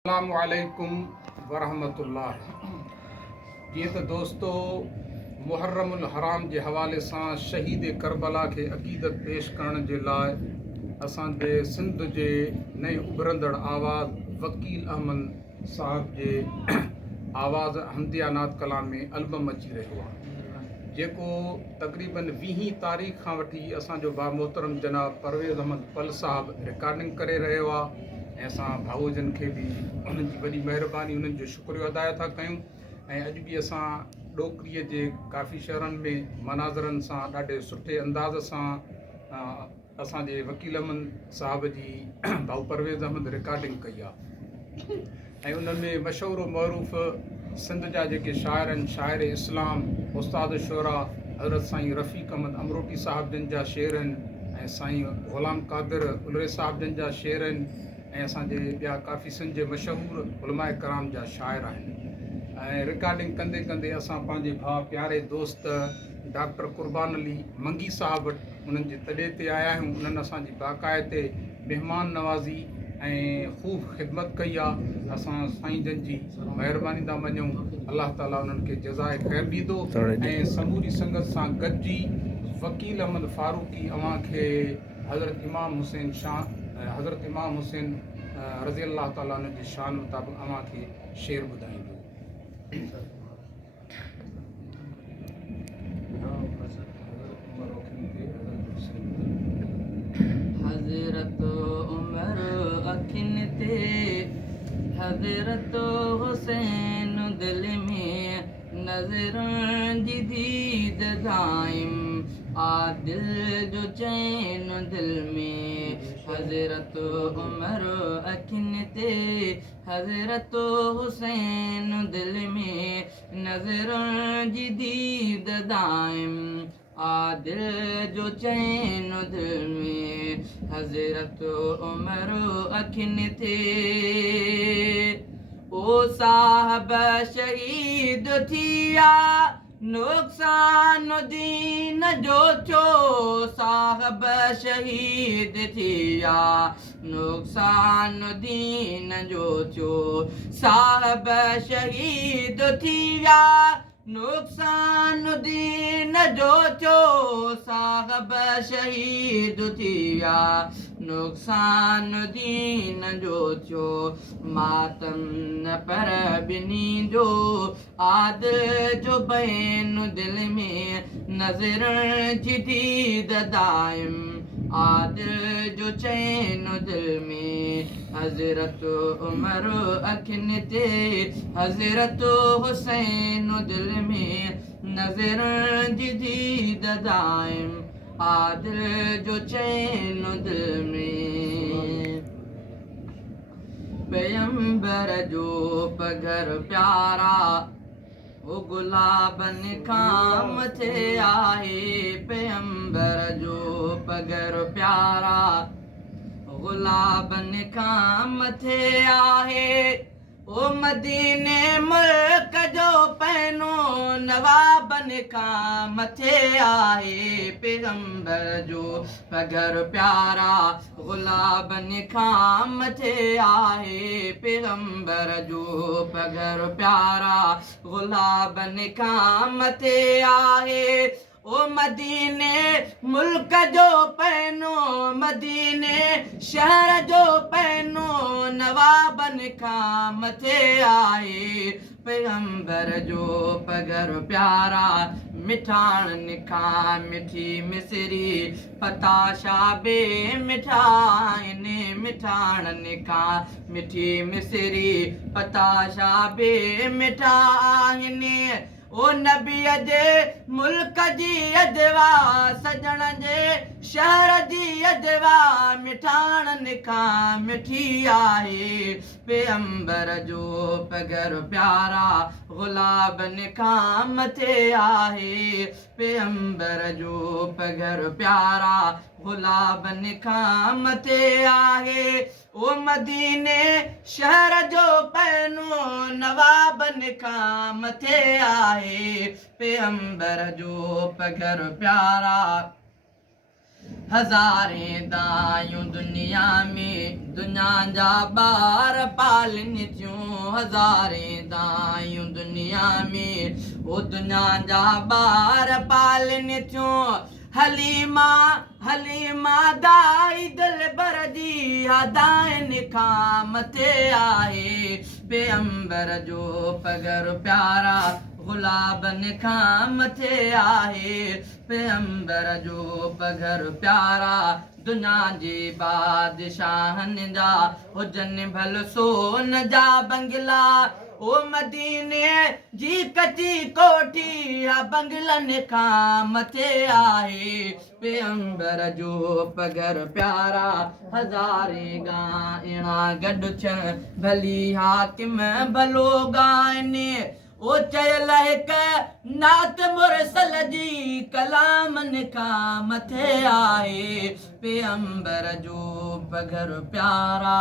अस्सलामुअलैकुम वरहमतुल्लाह। जीअं त दोस्तो मुहर्रमुल हराम जे हवाले सां शहीद करबला खे अक़ीदत पेश करण जे लाइ असांजे सिंध जे नए उभरंदड़ आवाज़ वकील अहमद साहब जे आवाज़ हमदिया नात कलाम में एल्बम अची रहियो आहे, जेको तक़रीबन 20 तारीख़ खां वठी असांजो बा मोहतरम जनाब परवेज़ अहमद पल साहब रिकॉर्डिंग करे रहियो आहे। ऐं असां भाउजनि खे बि उन्हनि जी वॾी महिरबानी, उन्हनि जो शुक्रियो अदा था कयूं। ऐं अॼु बि असां ॾोकरीअ जे काफ़ी शहरनि में मनाज़रनि सां ॾाढे सुठे अंदाज़ सां असांजे वकील अहमद साहब जी भाउ परवेज़ अहमद रिकॉर्डिंग कई आहे। ऐं उन्हनि में मशहूरु मरूफ़ सिंध जा जेके शाइर आहिनि, शाइर इस्लाम उस्ताद शुरा हज़रत साईं रफ़ीक अहमद अमरोटी साहिब जन जा शेर आहिनि, ऐं साईं ग़ुलाम क़ादिर उलरे साहिब जन जा शेर आहिनि, ऐं असांजे ॿिया काफ़ी सिंध जे मशहूरु उलमाए कराम जा शाइर आहिनि। ऐं रिकॉर्डिंग कंदे कंदे असां पंहिंजे भाउ प्यारे दोस्त डॉक्टर क़ुर्बान अली मंगी साहब वटि उन्हनि जे तॾे ते आया आहियूं। उन्हनि असांजी बाक़ाइदे महिमान नवाज़ी ऐं ख़ूब ख़िदमत कई आहे। असां साईं जन जी महिरबानी था मञूं, अलाह ताला उन्हनि खे जज़ाए ख़ैर ॾींदो। ऐं समूरी संगत सां गॾिजी वकील अहमद फारूकी अव्हांखे हज़रत इमाम हुसैन रज़ी अल्लाह ताला उन जी शान मुताबिक़ अव्हांखे शेर ॿुधाईंदो। हज़रत उमर अखिन ते, हज़रत हुसैन दिल में, नज़रन जी दीद दाइम आदिल जो चैन दिल में। हज़रत उमर अखिन ते, हज़रत हुसैन दिल में, नज़रन जी दीद दाइम आदिल जो चैन दिल में। हज़रत उमर अखिन ते, ओ साहब शहीद थिया नुक़सान दीन जो छो, साहब शहीद थिया नुक़सान दीन जो छो, साहब शहीद थिया नुक़सान दीन जो छो, साहब शहीद थिया नुक़सान दीन जो छो। मातम न पर ॿिन्ही जो आदिल जो बैन दिल में, नज़र जी दीद दाइम आदिल जो चैन दिल में। हज़रत उमर अखिन ते, हज़रत हुसैन दिल में, नज़र जी दीद दाइम आदिल जो चैन दिल में। पैगंबर जो पगर प्यारा ओ गुलाबन खां मथे आहे, पैगंबर जो पगर प्यारा गुलाबन खां मथे आहे। ओ मदीने मुल्क जो पैनो नवाबन खां मथे आहे, पैगंबर जो पगर प्यारा गुलाबन खां मथे आहे, पैगंबर जो पगर प्यारा गुलाबन खां मथे आहे। ओ मदीने मुल्क जो पैनो, मदीने शहर जो पैनो नवाबन खां मथे आहे, पैगंबर जो पगर प्यारा मिठाणन खां मिठी मिसरी पताशा बे मिठा आहिनि, मिठाणन खां मिठी मिसरी पताशा बे मिठा आहिनि। ओ नबीअ जे मुल्क जी अजवा, सजण जे शहर जी अजवा मिठाणन खां मिठी आहे, पैगंबर जो पगर प्यारा गुलाबन खां मथे आहे, पैगंबर जो पगर प्यारा गुलाबन खां मथे आहे। ओ मदीने शहर जो पैनो नवाबन खां मथे आहे, पैगंबर जो पगर प्यारा हज़ारे दायूं दुनिया में दुनिया जा ॿार पालनि थियूं हज़ारे दायूं दुनिया में ओ दुनिया जा ॿार पालनि थियूं हलीमा हलीमा दाई दिलबर जी हदायनि खां मथे आहे पैगंबर जो पगर प्यारा गुलाबनि खां मथे आहे पैगंबर जो पगर प्यारा दुनिया जे बादशाहनि जा हुजनि भल सोन जा बंगला ओ मदीने जी कची कोठी बंगलनि खां मथे आहे पैगंबर जो पगर प्यारा हज़ारे गाइणा गॾु थियनि भली हाकिम भलो ॻाइनि ओ चयल हिकु नात मुरसल जी कलामनि खां मथे आहे पैगंबर जो पगर प्यारा।